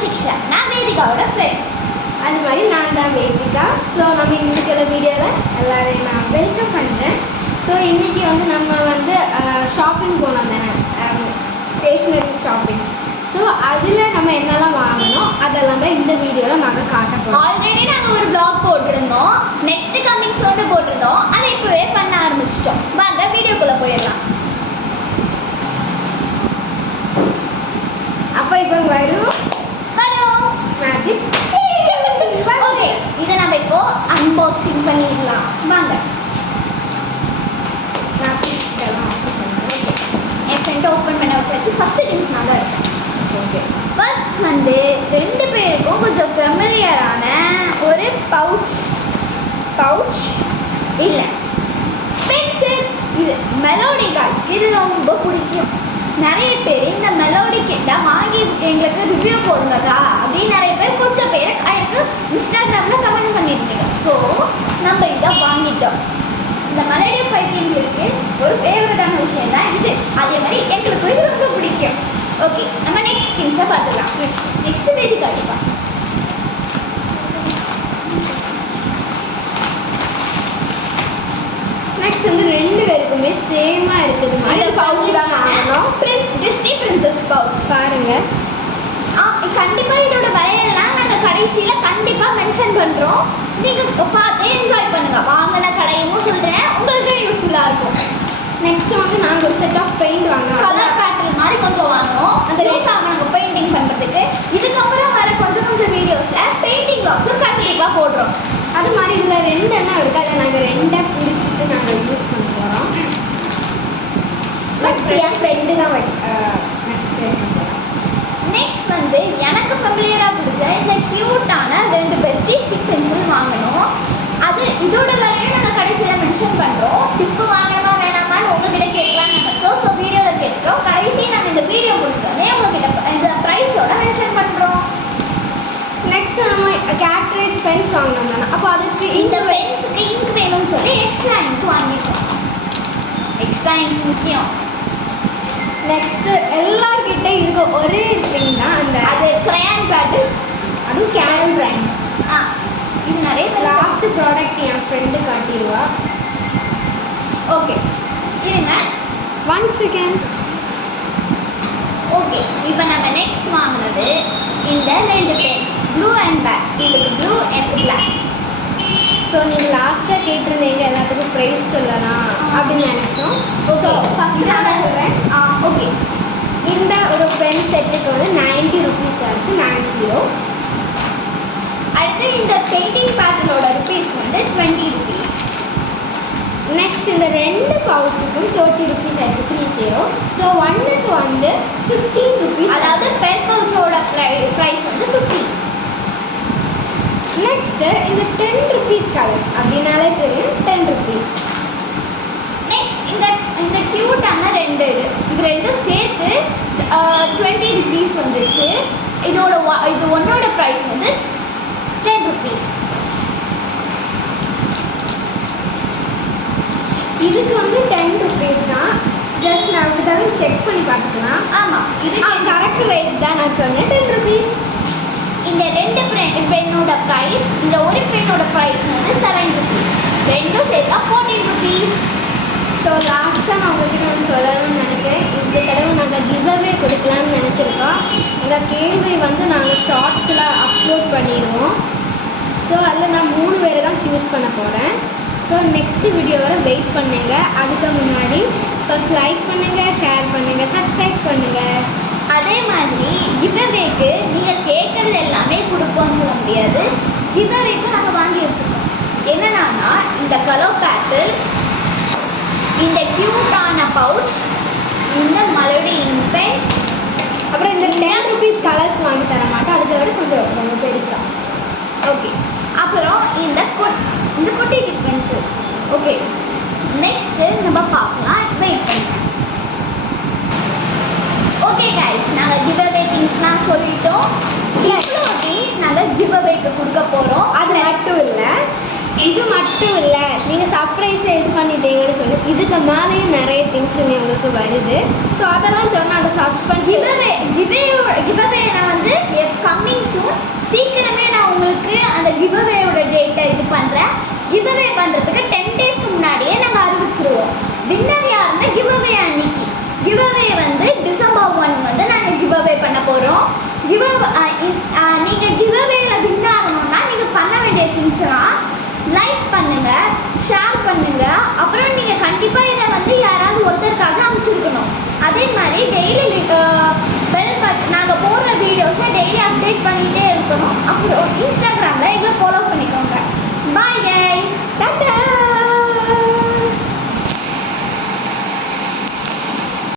பிரதீக்ஷா, நான் வேதிகாவோட ஃப்ரெண்ட். அது மாதிரி நான் தான் வேதிகா. ஸோ நம்ம இன்றைக்கி வீடியோவில் எல்லோரையும் நான் வெல்கம் பண்ணுறேன். ஸோ இன்றைக்கி வந்து நம்ம வந்து ஷாப்பிங் போனோம் தானே, ஸ்டேஷ்னரி ஷாப்பிங். ஸோ அதில் நம்ம என்னெல்லாம் வாங்கணும் அதெல்லாம் தான் இந்த வீடியோவில் நாங்கள் காட்ட போகிறோம். ஆல்ரெடி நாங்கள் ஒரு ப்ளாக் போட்டிருந்தோம், நெக்ஸ்ட் கமிங் சோன்னு போட்டிருந்தோம். அதை இப்போவே பண்ண ஆரம்பிச்சிட்டோம். வாங்க வீடியோக்குள்ளே போயிடலாம். அப்போ இப்போ வரும் மேஜிக். ஓகே, இதை நம்ம இப்போ அன்பாக்சிங் பண்ணிடலாம். வாங்க. என் ஃப்ரெண்டை ஓப்பன் பண்ண வச்சாச்சு. ஃபஸ்ட்டு திங்ஸ் நான் தான் இருக்கேன். ஓகே, ஃபர்ஸ்ட் வந்து 2 பேருக்கும் கொஞ்சம் ஃபெமிலியரான ஒரு பவுச் இல்லை பென்சில். இது மெலோடி காய்ஸ்க்கு இது ரொம்ப பிடிக்கும். நிறைய பேர் இந்த மெலோடி கிட்ட வாங்கி எங்களுக்கு ரிவ்யூ போடுங்கக்கா அப்படின்னு நிறைய பேர் கொஞ்சம் பேர் எனக்கு இன்ஸ்டாகிராமில் கமெண்ட் பண்ணியிருக்கீங்க. ஸோ நம்ம இதை வாங்கிட்டோம். இந்த மெலோடி பைத்தியங்களுக்கு ஒரு ஃபேவரட்டான விஷயம் தான் இது. அதே மாதிரி எங்களுக்கு இது ரொம்ப பிடிக்கும். ஓகே, நம்ம நெக்ஸ்ட் திங்ஸை பார்த்துக்கலாம். நெக்ஸ்ட் வேதி காட்டுப்பா. நெக்ஸ்ட் வந்து 2 பேருக்குமே சேமாக இருக்குது மாதிரி பவுச் தான் வாங்கணும். டிஸ்னி பிரின்சஸ் பவுச் பாருங்கள். கண்டிப்பாக இதோட விலையெல்லாம் நாங்கள் கடைசியில் கண்டிப்பாக மென்ஷன் பண்ணுறோம். நீங்கள் பார்த்து என்ஜாய் பண்ணுங்கள். வாங்கின கடையும் சொல்கிறேன், உங்களுக்கு யூஸ்ஃபுல்லாக இருக்கும். நெக்ஸ்ட் வந்து நாங்கள் ஒரு செட் ஆஃப் பெயிண்ட் வாங்கினோம். கலர் பேட்டர்ன் மாதிரி கொஞ்சம் வாங்கினோம். அந்த யூஸ் ஆகுனாங்க பெயிண்டிங் பண்ணுறதுக்கு. இதுக்கப்புறம் வர கொஞ்சம் வீடியோஸில் பெயிண்டிங் பாக்ஸும் கண்டிப்பாக போடுறோம். அது மாதிரி இதில் 2 எண்ணம் இருக்குது. அதை நாங்கள் 2 பிடிச்சிட்டு நாங்கள் யூஸ் பண்ண போகிறோம். நெக்ஸ்ட் என் ஃப்ரெண்டு தான் நெக்ஸ்ட் வந்து எனக்கு ஃபெமிலியராக பிடிச்ச இந்த க்யூட்டான 2 பெஸ்டி ஸ்டிக் பென்சில் வாங்கணும். அது இதோட விலையும் நாங்கள் கடைசியில் மென்ஷன் பண்ணுறோம். டிப்பு வாங்கணுமா வேணாமான்னு உங்ககிட்ட கேட்கலான்னு நினச்சோம். ஸோ வீடியோவில் கேட்டுட்டோம். கடைசி நாங்கள் இந்த வீடியோ முடிச்சோடனே உங்ககிட்ட இந்த ப்ரைஸோட மென்ஷன் பண்ணுறோம். நெக்ஸ்ட் நம்ம கேட்ரேஜ் பென்ஸ் வாங்கினோம் தானே, அப்போ அதுக்கு இந்த பென்ஸுக்கு இங்க் வேணும்னு சொல்லி எக்ஸ்ட்ரா இங்க் வாங்கிட்டோம். எக்ஸ்ட்ரா இங்க் முக்கியம். நெக்ஸ்ட்டு எல்லார்கிட்ட இருக்க ஒரே திங் தான் அந்த அது கிரையான் பேட்டு, அதுவும் கேன் பிராண்ட். இது நிறைய லாஸ்ட் ப்ராடக்ட் என் ஃப்ரெண்டு காட்டிடுவா. ஓகே இருங்க 1 செகண்ட். ஓகே, இப்போ நம்ம நெக்ஸ்ட் வாங்கினது இந்த 2 பென்ஸ், ப்ளூ அண்ட் பிளாக். இதுக்கு ப்ளூ அண்ட் பிளாக். ஸோ நீங்கள் லாஸ்ட்டாக கேட்டிருந்தீங்க எல்லாத்துக்கும் ப்ரைஸ் சொல்லலாம் அப்படின்னு நினச்சோம். ஸோ ஃபஸ்ட்டு நான் சொல்கிறேன். ஓகே, இந்த ஒரு பென் செட்டுக்கு வந்து 90 ருபீஸ் இருக்குது, 90. அடுத்து இந்த பெயிண்டிங் பேட்டர்னோட ருபீஸ் வந்து 20 ருபீஸ். நெக்ஸ்ட் இந்த 2 பவுச்சுக்கும் 30 ருபீஸ் இருக்குது, 30. ஸோ ஒன்றுக்கு வந்து 15 ருபீஸ். அதாவது பென் பவுச்சோட ப்ரைஸ் வந்து 15. நெக்ஸ்ட்டு இந்த 10 ருபீஸ் கலர்ஸ் அப்படின்னாலே தெரியும், 10 ருபீஸ். நெக்ஸ்ட் இந்த க்யூட்டான 2 இது 2 சேர்த்து 20 ருபீஸ் வந்துச்சு. இது ஒன்னோட ப்ரைஸ் வந்து 10 ருபீஸ். இதுக்கு வந்து 10 ருபீஸ் தான். ஜஸ்ட் நான் அப்படிதான் செக் பண்ணி பார்த்துக்கலாம். ஆமாம், இது கரெக்ட் ரேட் தான் நான் சொன்னேன், 10 ருபீஸ். இந்த 2 பென்னோட ப்ரைஸ், இந்த ஒரு பென்னோட ப்ரைஸ் வந்து 7 ருபீஸ். 2 சேர்த்தா 14 ருபீஸ். ஸோ லாஸ்ட்டாக நான் உங்கள்கிட்ட வந்து சொல்லணும்னு நினைக்கிறேன். இந்த தடவை நாங்கள் கிவ்அவே கொடுக்கலான்னு நினச்சிருக்கோம். எங்கள் கேள்வி வந்து நாங்கள் ஷார்ட்ஸில் அப்லோட் பண்ணிடுவோம். ஸோ அதில் நான் 3 பேரை தான் சூஸ் பண்ண போகிறேன். ஸோ நெக்ஸ்ட் வீடியோ வரை வெயிட் பண்ணுங்கள். அதுக்கு முன்னாடி ஃபஸ்ட் லைக் பண்ணுங்கள், ஷேர் பண்ணுங்கள், சப்ஸ்கிரைப் பண்ணுங்கள். அதே மாதிரி கிவ்அவேக்கு நீங்கள் கேட்குறது எல்லாமே கொடுப்போம்னு சொல்ல முடியாது. கிவ்அவேக்கு நாங்கள் வாங்கி வச்சுருக்கோம். என்னன்னா இந்த கலர் பேட்டர், இந்த க்யூட்டான பவுச், இந்த மெலோடி இங்க் பென், அப்புறம் இந்த 10 ருபீஸ் கலர்ஸ் வாங்கி தர மாட்டோம். அதுக்கு விட கொஞ்சம் ரொம்ப பெருசாக. ஓகே, அப்புறம் இந்த குட்டி டிப் பென்சில். ஓகே, நெக்ஸ்ட்டு நம்ம பார்க்கலாம். வெயிட் பண்ணுங்க. ஓகே கைஸ், நாங்கள் கிவ்அவே திங்ஸ்லாம் சொல்லிட்டோம். இவ்வளோ திங்ஸ் நாங்கள் கிவ்அவேக்கு கொடுக்க போகிறோம். அது மட்டும் இல்லை, இது மட்டும் இல்லை, நீங்கள் சர்ப்ரைஸை இது பண்ணிட்டீங்கன்னு சொல்லி இதுக்கு மேலேயும் நிறைய திங்ஸ் உங்களுக்கு வருது. ஸோ அதெல்லாம் சொன்னால் அந்த சஸ்பென்ஸ் கிவ்அவே நான் வந்து கம்மிங் சூன். சீக்கிரமே நான் உங்களுக்கு அந்த கிவ்அவேயோட டேட்டை இது பண்ணுறேன். கிவ்அவே பண்ணுறதுக்கு 10 டேஸ்க்கு முன்னாடியே நாங்கள் அறிவிச்சிருவோம். வின்னர் யாருன்னா கிவ்அவே அன்னைக்கு. கிவ்அவே வந்து டிசம்பர் 1 வந்து நாங்கள் கிவ்அவே பண்ண போகிறோம். நீங்கள் கிவ்அவேல வின் ஆகணும்னா நீங்கள் பண்ண வேண்டிய திங்ஸ்லாம் லைக் பண்ணுங்கள், ஷேர் பண்ணுங்கள். அப்புறம் நீங்கள் கண்டிப்பாக இதை வந்து யாராவது ஒருத்தருக்காக அமைச்சிருக்கணும். அதே மாதிரி டெய்லி நாங்கள் போடுற வீடியோஸை டெய்லி அப்டேட் பண்ணிகிட்டே இருக்கணும். அப்புறம் இன்ஸ்டாகிராம்